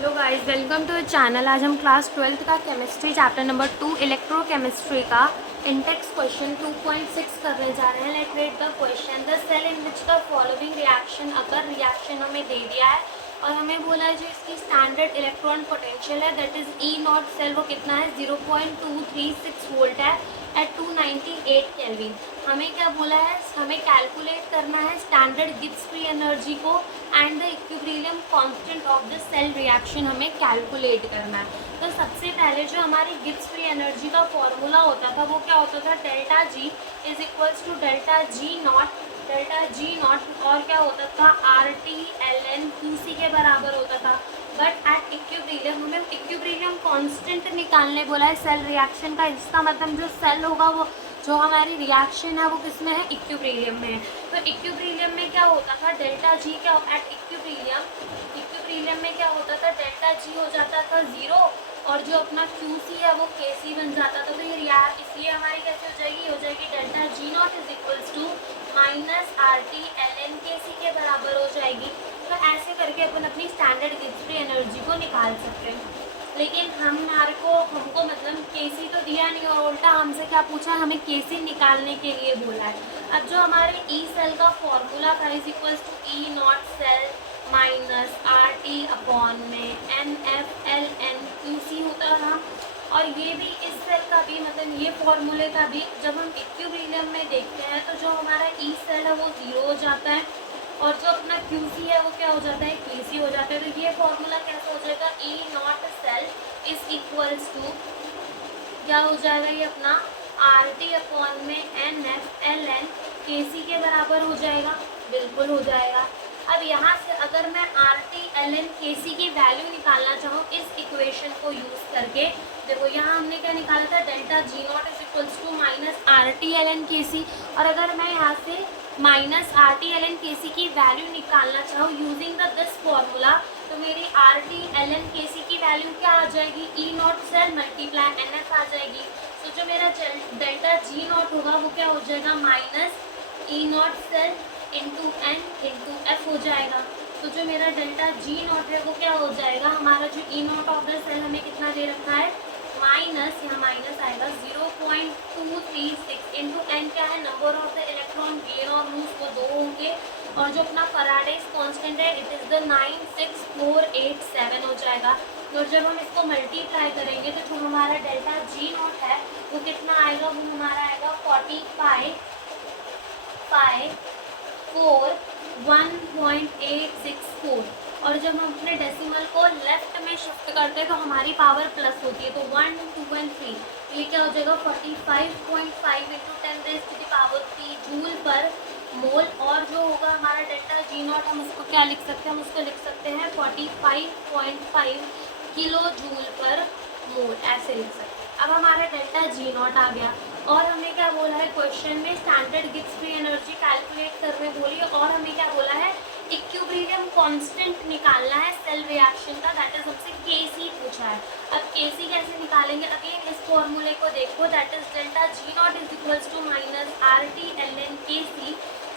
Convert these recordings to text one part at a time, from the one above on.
Hello guys, welcome to channel. आज हम class 12th का केमिस्ट्री चैप्टर नंबर 2 इलेक्ट्रोकेमिस्ट्री का इंडेक्स क्वेश्चन 2.6 करने जा रहे हैं। Let read the question. The cell in which the following reaction, अगर रिएक्शन हमें दे दिया है और हमें बोला है जो इसकी स्टैंडर्ड इलेक्ट्रॉन पोटेंशियल है that is E not cell, वो कितना है 0.236 वोल्ट है एट 298 केल्विन। हमें क्या बोला है, हमें कैलकुलेट करना है स्टैंडर्ड गिब्स फ्री एनर्जी को and the equilibrium constant of the cell reaction हमें कैलकुलेट करना है। तो सबसे पहले जो हमारी गिब्स फ्री एनर्जी का फॉर्मूला होता था वो क्या होता था, delta G is equals to delta G nought और क्या होता था R T L N Q C के बराबर होता था। बट एट इक्विलिब्रियम हमें इक्विलिब्रियम कांस्टेंट निकालने बोला है सेल रिएक्शन का। इसका मतलब जो सेल होगा वो जो हमारी रिएक्शन है वो किस में है, इक्विलिब्रियम में है। तो इक्विलिब्रियम में क्या होता था, डेल्टा जी क्या एट इक्विलिब्रियम में क्या होता था, डेल्टा जी हो जाता था 0 और जो अपना क्यू सी है वो के सी बन जाता था। तो ये इसलिए हमारी कैसे हो जाएगी delta G nought is equals to minus R T L N K C के बराबर हो जाएगी। तो ऐसे करके अपन अपनी स्टैंडर्ड गिब्स फ्री एनर्जी को निकाल सकते हैं। लेकिन हमको मतलब केसी तो दिया नहीं और उल्टा हमसे क्या पूछा है, हमें केसी निकालने के लिए बोला है। अब जो हमारे ई सेल का फॉर्मूला था is equals to E not cell minus R T upon में N F L N Q C होता था। और ये भी इस सेल का भी मतलब ये फॉर्मूले का भी जब हम इक्विलिब्रियम में देखते हैं तो जो हमारा ई सेल है वो 0 हो जाता है और जो अपना क्यू सी है वो क्या हो जाता है, के सी हो जाता है। तो ये फॉर्मूला कैसे हो जाएगा, E not cell is equals to क्या हो जाएगा, ये अपना आर टी अपॉन में N F L N K C के बराबर हो जाएगा, बिल्कुल हो जाएगा। अब यहाँ से अगर मैं are T L N K C की वैल्यू निकालना चाहूँ इस इक्वेशन को यूज़ करके, देखो यहाँ हमने क्या निकाला था, delta G nought is equals to minus R T L N K C. और अगर मैं यहाँ से minus R T L N K C की वैल्यू निकालना चाहूँ यूजिंग द दिस फॉर्मूला, तो मेरी are T L N K C की वैल्यू क्या आ जाएगी, E not cell multiply N F आ जाएगी। तो जो मेरा डेल्टा जी नॉट होगा वो क्या हो जाएगा, minus E not cell into N into F हो जाएगा। तो जो मेरा डेल्टा जी नॉट है वो क्या हो जाएगा, हमारा जो ई नॉट ऑफ द सेल हमें कितना दे रखा है, माइनस, यहाँ माइनस आएगा 0.236 इंटू एन क्या है, number of the electron gain और लूज वो 2 होंगे। और जो अपना फैराडेज कांस्टेंट है इट इज़ द 96487 हो जाएगा। और जब हम इसको मल्टीप्लाई करेंगे तो जो हमारा डेल्टा जी नॉट है वो कितना आएगा, वो हमारा आएगा 1.864। और जब हम अपने डेसिमल को लेफ्ट में शिफ्ट करते हैं तो हमारी पावर प्लस होती है, तो 1, 2 और 3, ये क्या हो जाएगा 45.5 इंटू 10⁻³ जूल पर मोल। और जो होगा हमारा डेल्टा जी नॉट हम उसको क्या लिख सकते हैं, हम उसको लिख सकते हैं 45.5 किलो जूल पर मोल, ऐसे लिख सकते हैं। अब हमारा डेल्टा जी नॉट आ गया और हमें क्या बोला है क्वेश्चन में, standard Gibbs free energy calculate करने बोली है और हमें क्या बोला है, इक्विलिब्रियम कांस्टेंट निकालना है सेल रिएक्शन का, दैट इज हमसे केसी पूछा है। अब केसी कैसे निकालेंगे, अगेन इस फॉर्मूले को देखो, that is delta G nought is equals to minus R T L N K C.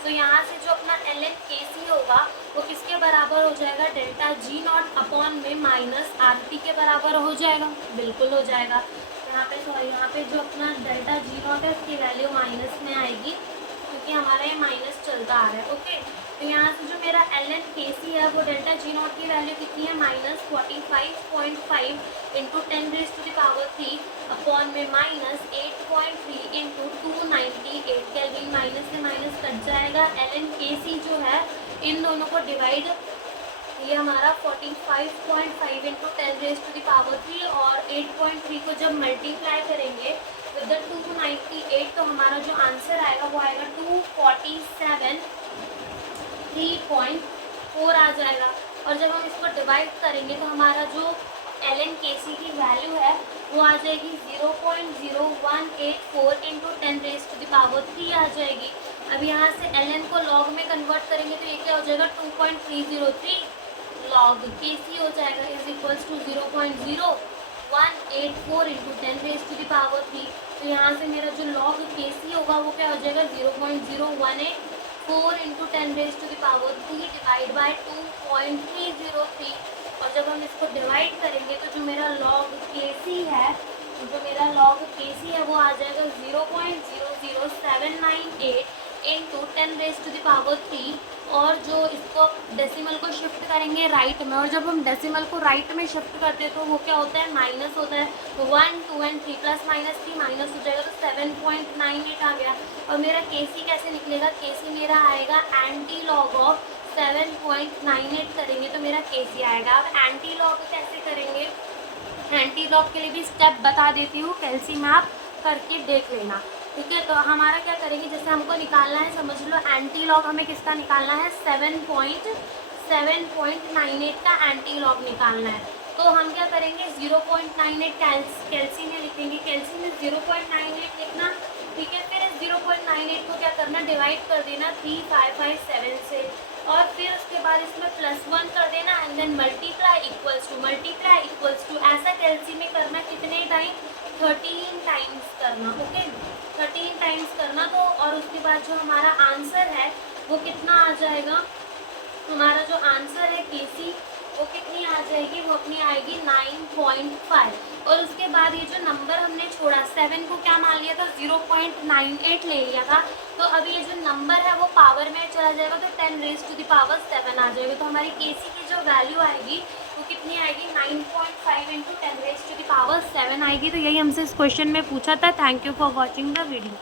तो यहाँ से जो अपना एल एन के सी होगा वो किसके बराबर हो जाएगा, डेल्टा जी नॉट अपॉन में माइनस आर टी के बराबर हो जाएगा, बिल्कुल हो जाएगा। यहाँ पे जो अपना डेल्टा जी नॉट है उसकी वैल्यू माइनस में आएगी क्योंकि हमारा ये माइनस चलता आ रहा है। ओके, तो यहाँ से जो मेरा एल एन के सी है वो डेल्टा जी नॉट की वैल्यू कितनी है, माइनस 45.5 इंटू 10⁻³ अपॉन में माइनस 8.3 इंटू 298 केल्विन। माइनस से माइनस कट जाएगा, एल एन के सी जो है इन दोनों को डिवाइड, ये हमारा 45.5 इंटू 10⁻³ और 8.3 को जब मल्टीप्लाई करेंगे विद द 298 तो हमारा जो आंसर आएगा वो आएगा 247.3.4 आ जाएगा। और जब हम इसको डिवाइड करेंगे तो हमारा जो एल एन के सी की वैल्यू है वो आ जाएगी 0.0184 इंटू 10⁻³ आ जाएगी। अब यहाँ से एल एन को लॉग में कन्वर्ट करेंगे तो ये क्या हो जाएगा 2.303 लॉग के सी हो जाएगा, इज इक्वल्स टू 0.0184 इंटू 10⁻³ तो यहाँ से मेरा जो लॉग के सी होगा वो क्या हो जाएगा 0.0184 इंटू 10⁻³ डिवाइड बाई 2.303 और जब हम इसको डिवाइड करेंगे तो जो मेरा log Kc है, जो मेरा log Kc है वो आ जाएगा 0.00798 इंटू 10⁻³ और जो इसको डेसिमल को शिफ्ट करेंगे राइट में, और जब हम डेसिमल को राइट में शिफ्ट करते हैं तो वो क्या होता है, माइनस होता है। 1 2 एंड 3 प्लस माइनस 3 माइनस हो जाएगा, तो 7.98 आ गया। और मेरा Kc कैसे निकलेगा, Kc मेरा आएगा एंटी लॉग ऑफ 7.98 करेंगे तो मेरा Kc आएगा। अब एंटी लॉग कैसे करेंगे, एंटी लॉग के लिए भी स्टेप बता देती हूँ, कैल्शियम आप करके देख लेना, ठीक है। तो हमारा क्या करेंगे, जैसे हमको निकालना है, समझ लो एंटी लॉग हमें किसका निकालना है, 7.98 का एंटी लॉग निकालना है। तो हम क्या करेंगे, 0.98 कैल्शियम में लिखेंगे, कैल्शियम में 0.98 लिखना, ठीक है। फिर इस 0.98 को क्या करना, डिवाइड कर देना 3557 से, और फिर उसके बाद इसमें +1 कर देना and then multiply equals to ऐसा कैल्शियम में करना कितने टाइम, 13 टाइम्स करना, ओके 13 टाइम्स करना। तो और उसके बाद जो हमारा आंसर है वो कितना आ जाएगा, हमारा जो आंसर है Kc वो कितनी आ जाएगी, वो अपनी आएगी 9.5। और उसके बाद ये जो नंबर हमने छोड़ा 7 को क्या मान लिया था, 0.98 ले लिया था, तो अब ये जो नंबर है वो पावर में चला जाएगा तो 10⁻7 आ जाएगा। तो हमारी Kc की जो वैल्यू आएगी वो कितनी आएगी, 9.5 इंटू 10⁻7 आएगी। तो यही हमसे इस क्वेश्चन में पूछा था। Thank you for watching the video.